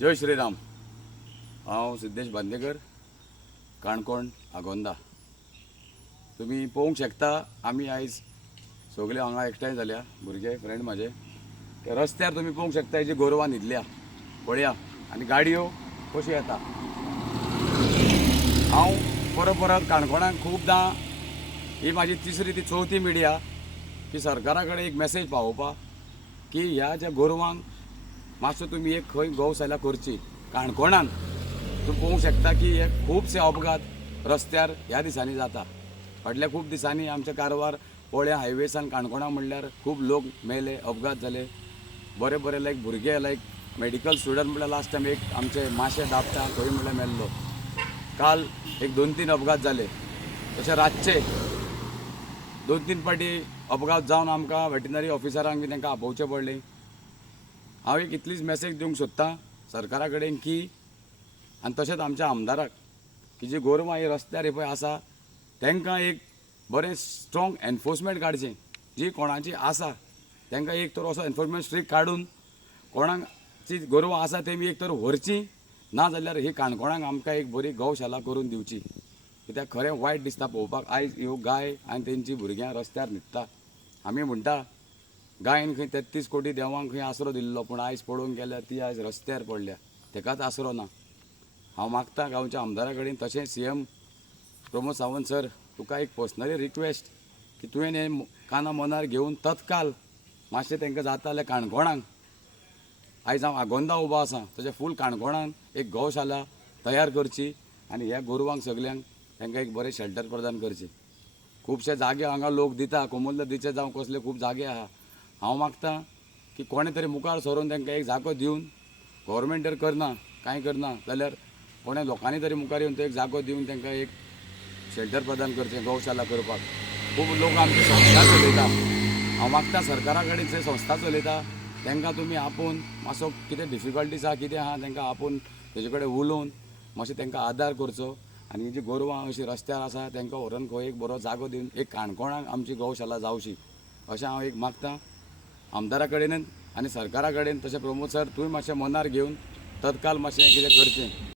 जय श्रीराम। हांव सिद्धेश बांदेकर, काणकोण आगोंदा। तुम्ही पळोवंक शकता आमी आयज सगळे हांगा एकठांय जाल्या, भुरगे फ्रेंड म्हाजे। ते रस्त्यार तुम्ही पळोवंक शकता हेजी गोरवां न्हिदल्या पळया, आनी गाडयो कशी येता। हांव परत परत काणकोणाक खूबदां, ही म्हाजी तिसरी ती चवथी मिडिया की सरकारा कडेन एक मेसेज पावोवपा की ह्या ज्या गोरवांक मातसो तुमी एक खंय गौशाला करची। काणकोणान तुम्ही पळोवंक शकता की हे खुबशे अपघात रस्त्यार ह्या दिसांनी जाता। फाटल्या खूब दिसांनी आमच्या कारवार पोळ्या हायवेसान काणकोणा म्हणल्यार खूब लोक मेले, अपघात जाले। बरे बरे लायक भुरगे, लायक मेडिकल स्टुडंट म्हणल्यार लास्ट टायम एक आमचे माशे दापटा थंय म्हणल्यार मेल्लो। काल एक 2-3 अपघात जाले। तशें रातचे 2-3 फाटी अपघात जावन आमकां वेटनरी ऑफिसरांक बी तांकां आपोवचें पडलें। हांव एक इतलीच मेसेज दिवंक सोदतां सरकारा कडेन की, आनी तशेंच आमच्या आमदाराक की जी गोरवां ही रस्त्यार हे पळय आसा तांकां एक बरें स्ट्रॉंग एनफोर्समेंट काडचें। जी कोणाची आसा तांकां एक तर असो एनफोर्समेंट स्ट्रीक काडून कोणाक जी गोरवां आसा तेमी एक तर व्हरची, ना जाल्यार ही काणकोणाक आमकां एक बरी गौशाला करून दिवची। कित्याक खरें वायट दिसता पळोवपाक आयज ह्यो गाय आनी तेंची भुरग्यां रस्त्यार न्हिदता। आमी म्हणटा गायन खंय 33 कोटी देवांक खंय आसरो दिल्लो, पूण आयज पळोवंक गेल्यार ती आयज रस्त्यार पडल्या, तेकाच आसरो ना। हांव मागतां गांवच्या आमदारा कडेन, तशें CM प्रमोद सावंत सर, तुका एक पर्सनली रिक्वेस्ट की तुवें हे काना मनार घेवन तत्काल मातशें तांकां जाता जाल्यार काणकोणाक, आयज हांव आगोंदा उबो आसा तशें फूल काणकोणान एक गौशाला तयार करची आनी ह्या गोरवांक सगल्यांक तांकां एक बरें शेल्टर प्रदान करचें। खुबशे जागे हांगा लोक दिता, कोमुल्ल दिचे जावं कसले खूब जागे आहा। हांव मागतां की कोणे तरी मुखार सरून तांकां एक जागो दिवन, गव्हर्मेंट जर करना कांय करना जाल्यार कोणे लोकांनी तरी मुखार येवन तो एक जागो दिवन तांकां एक शेल्टर प्रदान करचें गौशाला करपाक। खूब लोक आमची संस्था चलयता, हांव मागतां सरकारा कडेन जे संस्था चलयता तांकां तुमी आपोवन मातसो कितें डिफिकल्टीज आहा कितें आहा तांकां आपोवन तेजे कडेन उलोवन मातशें तांकां आदार करचो। आनी ही जी गोरवां अशी रस्त्यार आसा तांकां व्हरून खंय एक बरो जागो दिवन एक काणकोणाक आमची गौशाला जावची अशें हांव एक मागतां आमदारा कडेन आनी सरकारा कडेन। तशें प्रमोद सर तुवें मातशें मनार घेवन तत्काल मातशें कितें करचें।